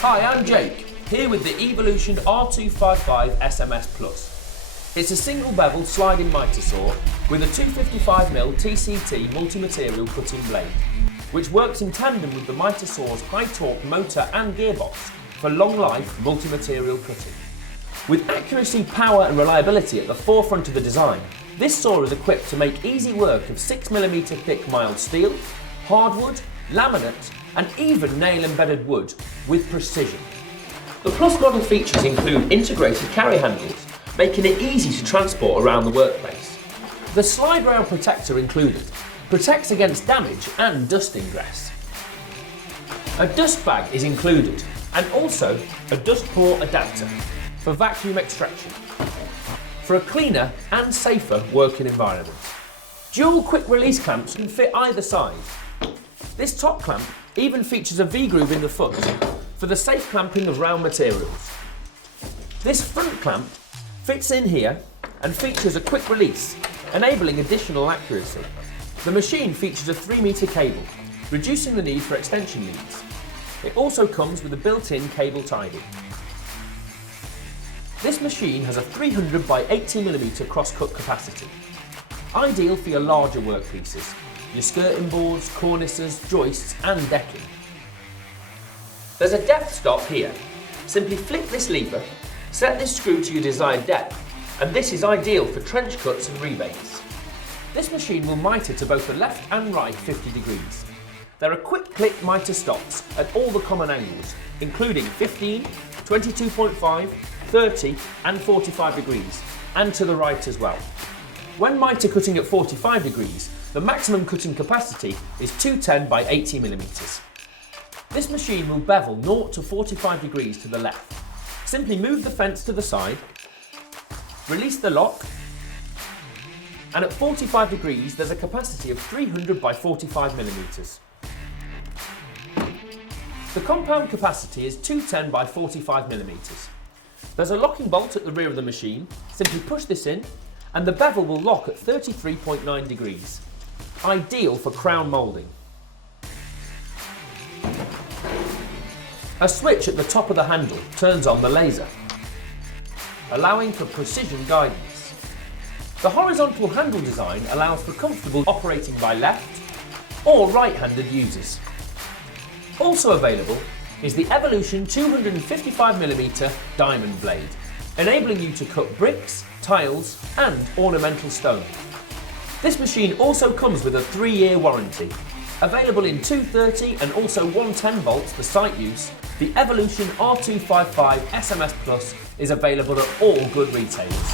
Hi, I'm Jake, here with the Evolution R255SMS Plus. It's a single bevel sliding mitre saw with a 255mm TCT multi-material cutting blade, which works in tandem with the mitre saw's high torque motor and gearbox for long life multi-material cutting. With accuracy, power and reliability at the forefront of the design, this saw is equipped to make easy work of 6mm thick mild steel, hardwood, laminate and even nail-embedded wood with precision. The Plus model features include integrated carry handles, making it easy to transport around the workplace. The slide rail protector included protects against damage and dust ingress. A dust bag is included and also a dust port adapter for vacuum extraction for a cleaner and safer working environment. Dual quick release clamps can fit either side. This top clamp even features a V-groove in the foot for the safe clamping of round materials. This front clamp fits in here and features a quick release, enabling additional accuracy. The machine features a 3-metre cable, reducing the need for extension leads. It also comes with a built-in cable tidy. This machine has a 300 by 80mm crosscut capacity, ideal for your larger workpieces, your skirting boards, cornices, joists and decking. There's a depth stop here. Simply flick this lever, set this screw to your desired depth, and this is ideal for trench cuts and rebates. This machine will mitre to both the left and right 50 degrees. There are quick click mitre stops at all the common angles, including 15, 22.5, 30 and 45 degrees, and to the right as well. When mitre cutting at 45 degrees, the maximum cutting capacity is 210 by 80mm. This machine will bevel 0 to 45 degrees to the left. Simply move the fence to the side, release the lock, and at 45 degrees there's a capacity of 300 by 45mm. The compound capacity is 210 by 45mm. There's a locking bolt at the rear of the machine. Simply push this in and the bevel will lock at 33.9 degrees. Ideal for crown moulding. A switch at the top of the handle turns on the laser, allowing for precision guidance. The horizontal handle design allows for comfortable operating by left or right-handed users. Also available is the Evolution 255mm diamond blade, enabling you to cut bricks, tiles and ornamental stone. This machine also comes with a 3-year warranty. Available in 230 and also 110 volts for site use, the Evolution R255SMS Plus is available at all good retailers.